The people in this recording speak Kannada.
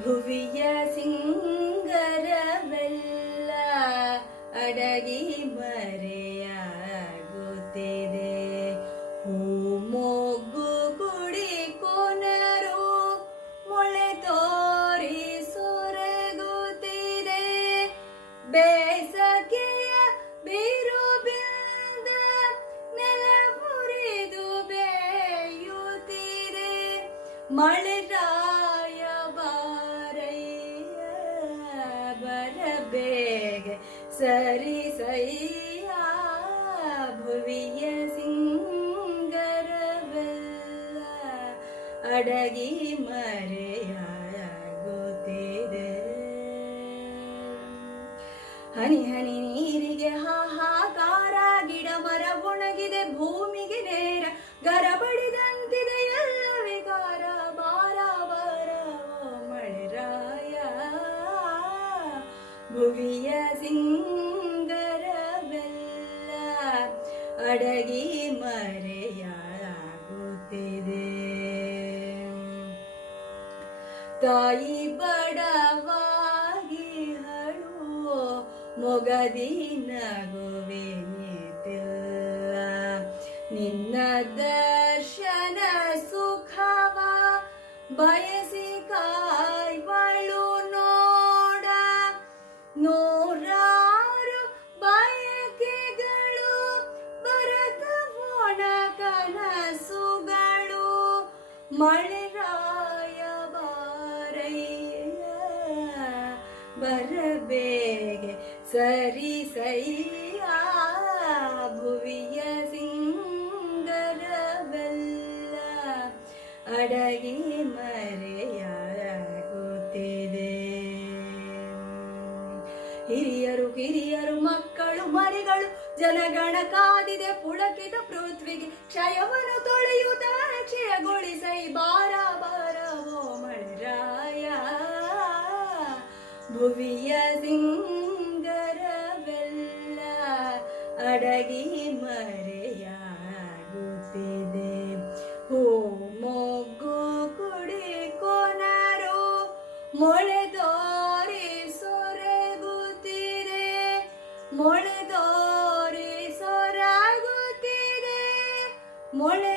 ಭುವಿಯ ಸಿಂಗರವೆಲ್ಲ ಅಡಗಿ ಮರೆಯಾಗುತ್ತಿದೆ. ಹೂ ಮೊಗ್ಗು ಕುಡಿ ಕೊನರು ಮೊಳೆ ತೋರಿ ಸೊರಗುತ್ತಿದೆ. ಬೇಸಗೆಯ ಬಿರು ಬಿಲ್ದ ನೆಲ ಮುರಿದು ಬೇಯುತ್ತಿದೆ. ಮಳೆರಾಯ ಬಾರಯ್ಯ ಬರಬೇಗೆ ಸರಿ ಸಯ್ಯ. ಭುವಿಯ ಸಿಂಗರವೆಲ್ಲ ಅಡಗಿ ಮರೆಯಾಗುತ್ತಿದೆ. ಹನಿ ಹನಿ ನೀರಿಗೆ ಹಾಹಾಕಾರ, ಗಿಡ ಮರ ಒಣಗಿದೆ ಭೂಮಿಗೆ ನೇರ. ಗರಬಡಿದಂತಿದೆ ಎಲ್ಲ ವಿಕಾರ, ಬಾರ ಬಾರ ಓ ಮಳೆರಾಯ. ಭುವಿಯ ಸಿಂಗರವೆಲ್ಲ ಅಡಗಿ ಮರೆಯಾಗುತ್ತಿದೆ. ತಾಯಿ ಬಡವಾಗಿ ಹಳು ಮೊಗದಿ ನಗುವೆನಿತಿಲ್ಲ. ನಿನ್ನ ದರ್ಶನ ಸುಖವ ಬಯಸಿ ಕಾಯ್ವಳು ನೋಡ. ನೂರಾರು ಬಯಕೆಗಳು ಬರತವೋಣ ಕನಸುಗಳು. ಮಳೆರಾಯ ಬಾರಯ್ಯ ಬರಬೇಗೆ ಸರಿ ಸಯ್ಯ. ಭುವಿಯ ಸಿಂಗರವೆಲ್ಲ ಅಡಗಿ ಮರೆಯಾಗುತ್ತಿದೆ. ಹಿರಿಯರು ಕಿರಿಯರು ಮಕ್ಕಳು ಮರಿಗಳು ಜನಗಣ ಕಾದಿದೆ ಪುಳಕಿದ ಪೃಥ್ವಿಗೆ. ಕ್ಷಯವನ್ನು ತೊಳೆಯುತ್ತ ಕ್ಷಯಗೊಳಿಸೈ ಬಾರ ಬಾರ ಓ ಮಳೆರಾಯ. ಭುವಿಯ ಸಿಂಗರವೆಲ್ಲ ಅಡಗಿ ಮರೆಯಾಗುತ್ತಿದೆ. ಹೂ ಮೊಗ್ಗು ಕುಡಿ ಕೊನರು ಮೊಳೆ ತೋರಿ ಸೊರಗುತ್ತಿದೆ. ಮೊಳೆ ತೋರಿ ಸೊರಗುತ್ತಿದೆ. ಮೊಳೆ